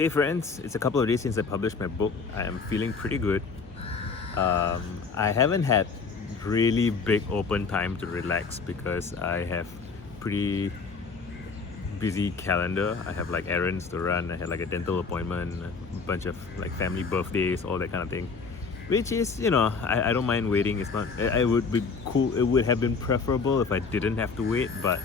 Hey friends, it's a couple of days since I published my book. I am feeling pretty good. I haven't had really big open time to relax because I have pretty busy calendar. I have like errands to run. I had like a dental appointment, a bunch of like family birthdays, all that kind of thing. Which is, I don't mind waiting. It's not. I would be cool. It would have been preferable if I didn't have to wait, but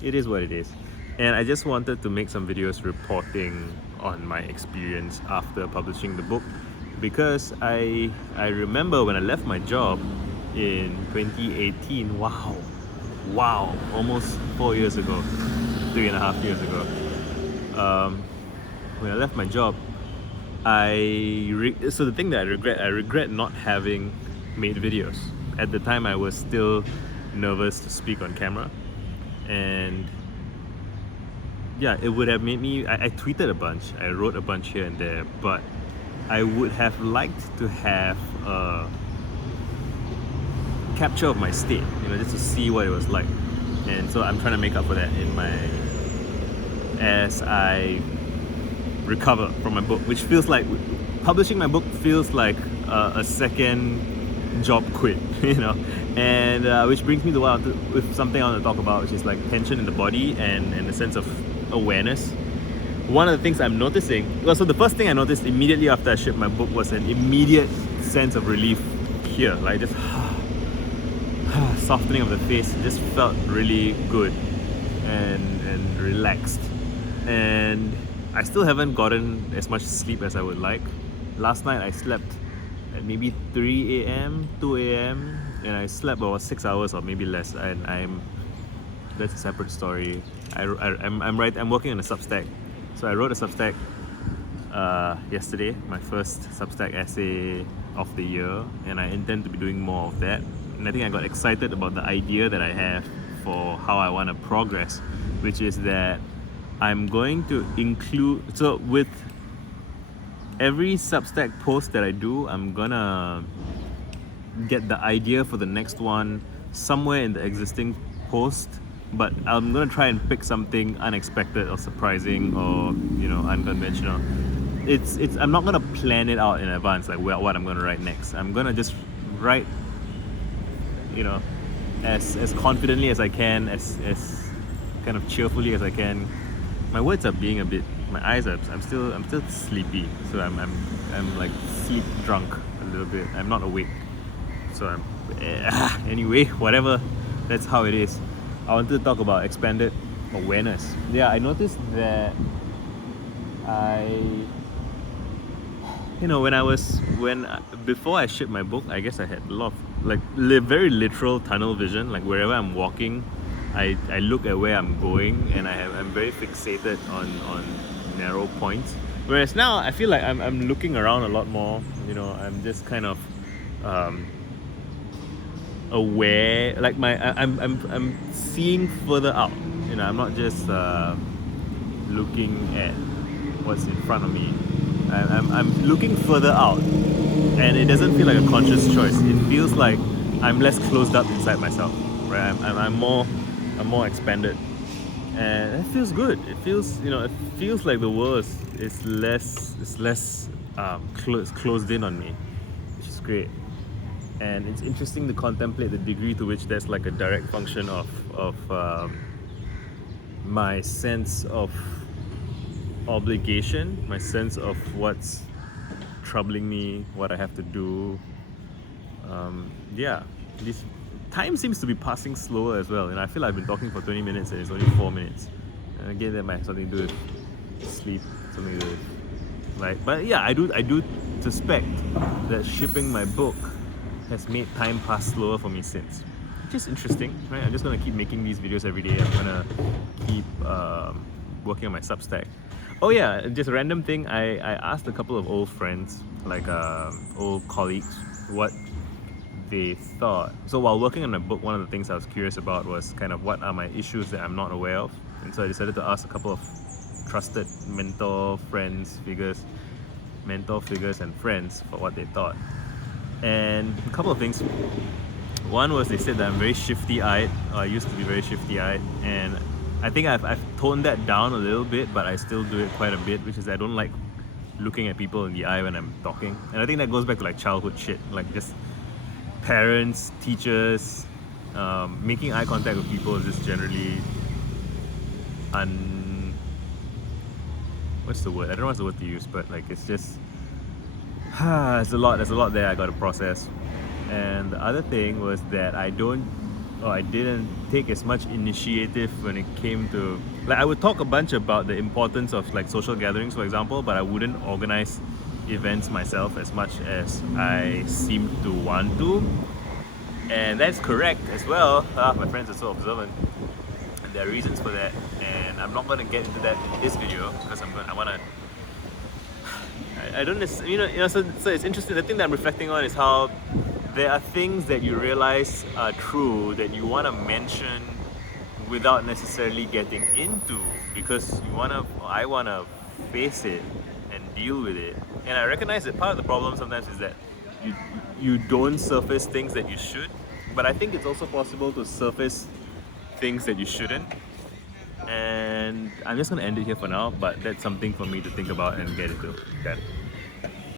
it is what it is. And I just wanted to make some videos reporting on my experience after publishing the book because I remember when I left my job in 2018. Wow, almost 4 years ago, 3.5 years ago. When I left my job, so the thing that I regret not having made videos. At the time, I was still nervous to speak on camera, and yeah, it would have made me. I tweeted a bunch, I wrote a bunch here and there, but I would have liked to have a capture of my state, just to see what it was like. And so I'm trying to make up for that as I recover from my book, which feels like publishing my book feels like a second job quit, and which brings me to with something I want to talk about, which is like tension in the body and a sense of awareness. One of the things I'm noticing, so the first thing I noticed immediately after I shipped my book was an immediate sense of relief here, like just softening of the face. It just felt really good and relaxed. And I still haven't gotten as much sleep as I would like. Last night I slept at maybe 3 a.m., 2 a.m. and I slept about 6 hours or maybe less, and that's a separate story. I'm working on a Substack. So I wrote a Substack yesterday, my first Substack essay of the year, and I intend to be doing more of that. And I think I got excited about the idea that I have for how I want to progress, which is that I'm going to include, so with every Substack post that I do, I'm gonna get the idea for the next one somewhere in the existing post, but I'm gonna try and pick something unexpected or surprising or unconventional. I'm not gonna plan it out in advance, like what I'm gonna write next. I'm gonna just write, as confidently as I can, as kind of cheerfully as I can. My words are being I'm still sleepy, so I'm like sleep drunk a little bit. I'm not awake, so anyway, whatever, that's how it is. I wanted to talk about expanded awareness. Yeah, I noticed that before I shipped my book, I guess I had a lot of very literal tunnel vision. Like wherever I'm walking, I look at where I'm going, and I'm very fixated on narrow points. Whereas now I feel like I'm looking around a lot more. I'm just kind of aware. Like I'm seeing further out. I'm not just looking at what's in front of me. I'm looking further out, and it doesn't feel like a conscious choice. It feels like I'm less closed up inside myself, right? I'm more expanded, and it feels good. It feels like the world is less closed in on me, which is great. And it's interesting to contemplate the degree to which there's like a direct function of my sense of obligation, my sense of what's troubling me, what I have to do. This time seems to be passing slower as well, and I feel like I've been talking for 20 minutes and it's only 4 minutes. And again, that might have something to do with sleep, something to do with but yeah, I do suspect that shipping my book has made time pass slower for me since, which is interesting, right? I'm just gonna keep making these videos every day. I'm gonna keep working on my Substack. Oh yeah, just a random thing. I asked a couple of old friends, like old colleagues, what they thought. So while working on my book, one of the things I was curious about was kind of what are my issues that I'm not aware of. And so I decided to ask a couple of trusted mentor figures and friends for what they thought. And a couple of things. One was they said that I'm very shifty-eyed, or I used to be very shifty-eyed, and I think I've toned that down a little bit, but I still do it quite a bit, which is I don't like looking at people in the eye when I'm talking. And I think that goes back to like childhood shit, like just parents, teachers, making eye contact with people is just generally what's the word? I don't know what's the word to use, but like it's just there's a lot there I got to process. And the other thing was that I didn't take as much initiative when it came to, like, I would talk a bunch about the importance of like social gatherings, for example, but I wouldn't organize events myself as much as I seemed to want to. And that's correct as well. My friends are so observant, and there are reasons for that. And I'm not going to get into that in this video because I want to. I don't necessarily, so it's interesting. The thing that I'm reflecting on is how there are things that you realize are true that you want to mention without necessarily getting into, because I want to face it and deal with it. And I recognize that part of the problem sometimes is that you don't surface things that you should, but I think it's also possible to surface things that you shouldn't. And I'm just going to end it here for now, but that's something for me to think about and get into. Okay.